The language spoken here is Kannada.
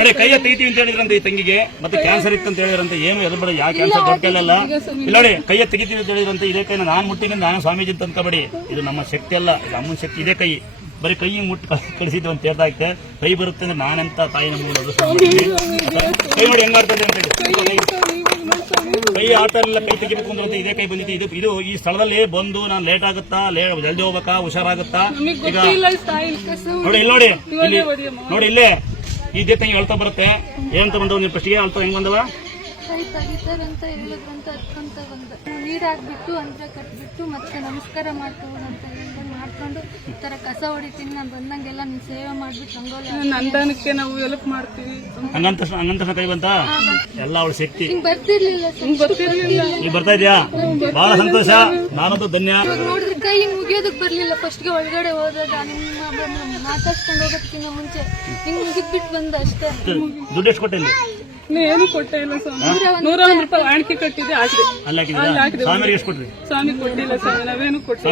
ನೋಡಿ ಕೈಯ ತೆಗಿತೀವಿ ಅಂತ ಹೇಳಿದ್ರಂತೆ ಈ ತಂಗಿಗೆ, ಮತ್ತೆ ಕ್ಯಾನ್ಸರ್ ಇತ್ತು ಅಂತ ಹೇಳಿದ್ರಂತೆ. ಏನು ಎದು ಬೇಡ, ಯಾವ ಕ್ಯಾನ್ಸರ್ ದೊಡ್ಡ ಕೈಲಲ್ಲ. ಇಲ್ಲ ನೋಡಿ ಕೈಯ ತೆಗಿತೀವಿ ಅಂತ ಹೇಳಿದ್ರಂತೆ. ಇದೇ ಕೈನ ನಾನು ಮುಟ್ಟಿನ ನಾನು ಸ್ವಾಮೀಜಿ ಅಂತ ಅನ್ಕೋಬೇಡಿ, ಇದು ನಮ್ಮ ಶಕ್ತಿ ಅಲ್ಲ, ಇದು ಅಮ್ಮನ ಶಕ್ತಿ. ಇದೇ ಕೈ ಬರೀ ಕೈ ಮುಟ್ಟು ಕಳಿಸಿದ್ದು ಅಂತ ಹೇಳ್ತಾ ಇದ್ದೆ. ಕೈ ಬರುತ್ತೆ ಅಂದ್ರೆ ನಾನೆಂತ ತಾಯಿನ ಮೂಡೋದು. ಕೈ ನೋಡಿ ಹೆಂಗ್ ಮಾಡ್ತದೆ ಅಂತ ಹೇಳಿ ಕೈ ಆಟಲ್ಲ, ಕೈ ತೆಗಿಬೇಕು ಅಂದ್ರೆ ಇದೇ ಕೈ ಬಂದಿತ್ತು. ಇದು ಈ ಸ್ಥಳದಲ್ಲಿ ಬಂದು ನಾನು ಲೇಟ್ ಆಗುತ್ತಾ, ಜಲ್ದಿ ಹೋಗ್ಬೇಕಾ, ಹುಷಾರಾಗುತ್ತಾ? ಈಗ ನೋಡಿ ಇಲ್ಲಿ ನೋಡಿ, ಇಲ್ಲಿ ನೋಡಿ ಇಲ್ಲೇ ಇದೇ ತಂಗಿ ಹೇಳ್ತಾ ಬರುತ್ತೆ. ಏನಂತ ಬಂದವ ನಿಮ್ ಫಸ್ಟ್ಗೆ ಹೇಳ್ತಾ ಹೆಂಗ್ ಬಂದವ? ಕೈ ತೆಗಿತಾರಂತ ಹೇಳಿದ್ರಂತ ಅದ್ಕೊಂತ ಬಂದ, ನೀರ್ ಹಾಕ್ಬಿಟ್ಟು ಅಂದ್ರೆ ಕಟ್ಬಿಟ್ಟು ಮತ್ತೆ ನಮಸ್ಕಾರ ಮಾಡ್ಕೊಂಡು ಅಂತ ಮಾಡ್ಕೊಂಡು ಈ ತರ ಕಸ ಹೊಡಿತೀನಿ, ನಾನು ಬಂದಂಗೆಲ್ಲ ನೀನ್ ಸೇವೆ ಮಾಡ್ಬಿಟ್ಟು ರಂಗೋಲಿ ನಂದನಕ್ಕೆ ನಾವು ಹೆಲ್ಪ್ ಮಾಡ್ತೀವಿ. ಹಂಗಂತ ಕೈ ಬಂತ ಎಲ್ಲ ಅವಳ ಶಕ್ತಿ. ಬರ್ತಿರ್ಲಿಲ್ಲ ಈಗ ಬರ್ತಾ ಇದ್ಯಾ? ಬಹಳ ಸಂತೋಷ, ನಾನಂತೂ ಧನ್ಯ. ನೋಡಿದ್ರೆ ಕೈ ಮುಗಿಯೋದಕ್ ಬರ್ಲಿಲ್ಲ. ಫಸ್ಟ್ಗೆ ಒಳಗಡೆ ಹೋದಾಗ ನಿಮ್ಮ ಮಾತಾಡ್ಸ್ಕೊಂಡು ಹೋಗೋದಕ್ಕಿಂತ ಮುಂಚೆ ಹಿಂಗ್ ಮುಗಿದ್ಬಿಟ್ಟು ಬಂದ ಅಷ್ಟೇ. ದುಡ್ಡು ಎಷ್ಟು ಕೊಟ್ಟಿಲ್ಲ? ಏನು ಕೊಟ್ಟೇ ಇಲ್ಲ ಸ್ವಾಮಿ. 101 ರೂಪಾಯಿ ವಾಣಿಕೆ ಕಟ್ಟಿದೆ, ಹಾಕಿದೆ. ಅಲ್ಲಿ ಹಾಕಿದ್ರೆ ಸ್ವಾಮಿಗೆ ಎಷ್ಟು ಕೊಟ್ರಿ? ಸ್ವಾಮಿ ಕೊಟ್ಟಿಲ್ಲ ಸ್ವಾಮಿ, ನಾವೇನು ಕೊಟ್ಟಿಲ್ಲ.